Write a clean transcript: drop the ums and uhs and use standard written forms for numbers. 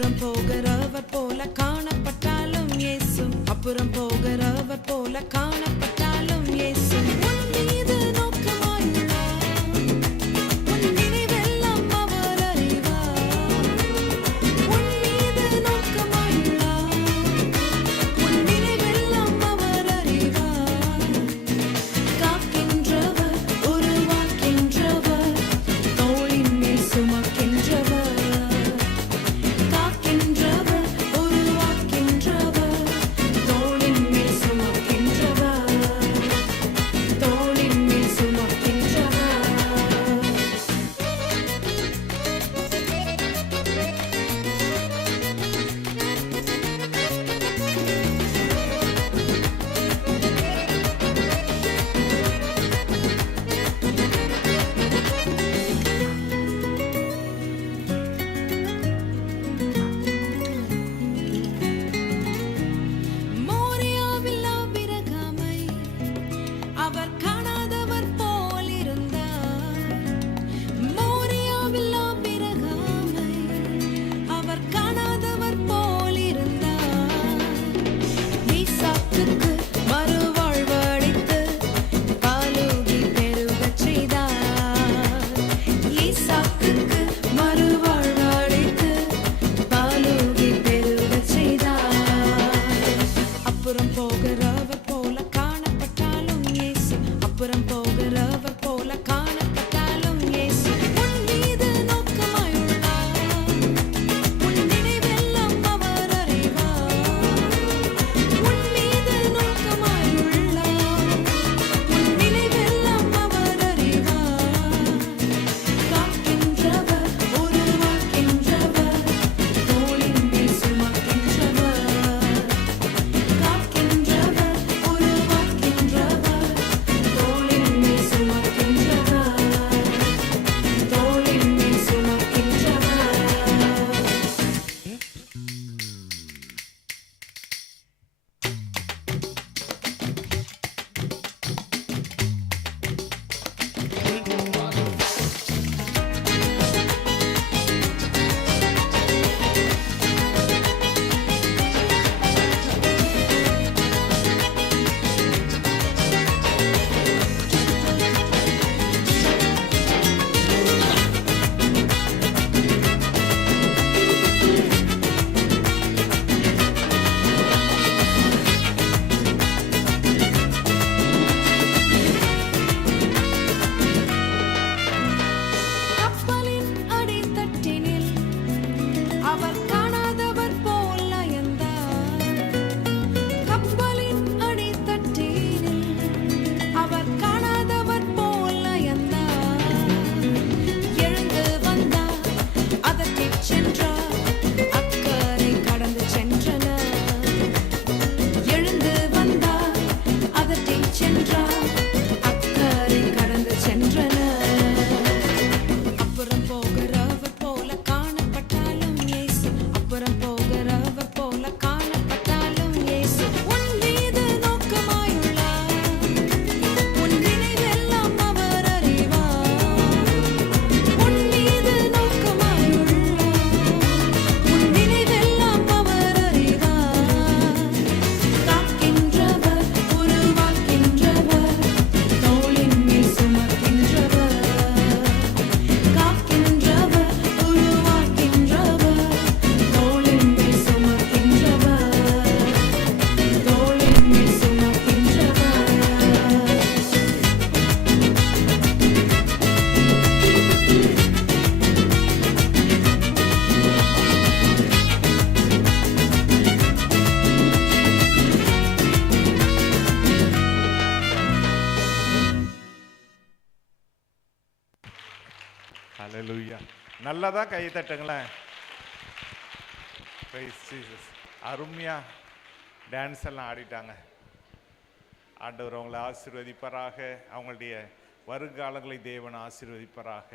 அப்புறம் போகிறவர் போல காணப்பட்டாலும் இயேசு, அப்புறம் போகிறவர் போல காணப்பட்டாலும் இயேசு உன் மீது நோக்கமாயுள்ளார். உன் நினைவெல்லாம் அவர் அறிவார். உன் மீது நோக்கமாயுள்ளார். உன் நினைவெல்லாம் அவர் அறிவார். காக்கின்றவர், உருவாக்கின்றவர், தோளின் மேல் சுமக்கின்றவர். காக்கின்றவர், உருவாக்கின்றவர், தோளின் மேல் சுமக்கின்றவர். தோளின் மேல் சுமக்கின்றவர். மோரியாவில் ஆபிரகாமை அவர் காணாதவர் போல் இருந்தார். மோரியாவில் ஆபிரகாமை அவர் காணாதவர் போல் இருந்தார். ஈசாக்குக்கு மறுவாழ்வளித்து பாலூட்டி பெருகச் செய்தார். ஈசாக்குக்கு மறுவாழ்வளித்து பாலூட்டி பெருகச் செய்தார். அப்புறம் போகிறவர் போல காணப்பட்டாலும் இயேசு, அப்புறம் போகிறவர் போல காணப்பட்டாலும் இயேசு உன் மீது நோக்கமாயுள்ளார். உன் நினைவெல்லாம் அவர் அறிவார். உன் மீது நோக்கமாயுள்ளார். உன் நினைவெல்லாம் அவர் அறிவார். காக்கின்றவர், உருவாக்கின்றவர், தோளின் மேல் சுமக்கின்றவர். காக்கின்றவர், உருவாக்கின்றவர், தோளின் மேல் சுமக்கின்றவர். தோளின் மேல் சுமக்கின்றவர். கப்பலின் அடித்தட்டினில் அவர் காணாதவர் போல் அயர்ந்தார். கப்பலின் அடித்தட்டினில் அவர் காணாதவர் போல் அயர்ந்தார். எழுந்து வந்தார், அதட்டிச் சென்றார், அக்கரை கடந்து சென்றனர். எழுந்து வந்தார், அதட்டிச் சென்றார், அக்கரை கடந்து சென்றனர். அப்புறம் போகிறவர் போல காணப்பட்டாலும் இயேசு, அப்புறம் போகிறவர் போல காணப்பட்டாலும் இயேசு உன் மீது நோக்கமாயுள்ளார். உன் நினைவெல்லாம் அவர் அறிவார். உன் மீது நோக்கமாயுள்ளார். உன் நினைவெல்லாம் அவர் அறிவார். காக்கின்றவர், உருவாக்கின்றவர், தோளின் மேல் சுமக்கின்றவர். காக்கின்றவர், உருவாக்கின்றவர், தோளின் மேல் சுமக்கின்றவர். தோளின் மேல் ஹalleluya. நல்லதா கை தட்டுங்களேன். Praise Jesus. அருமையா டான்ஸ் எல்லாம் ஆடிட்டாங்க. ஆண்டவர் அவங்களை ஆசீர்வதிப்பாராக. அவங்களுடைய வருங்காலங்களை தேவன் ஆசீர்வதிப்பாராக.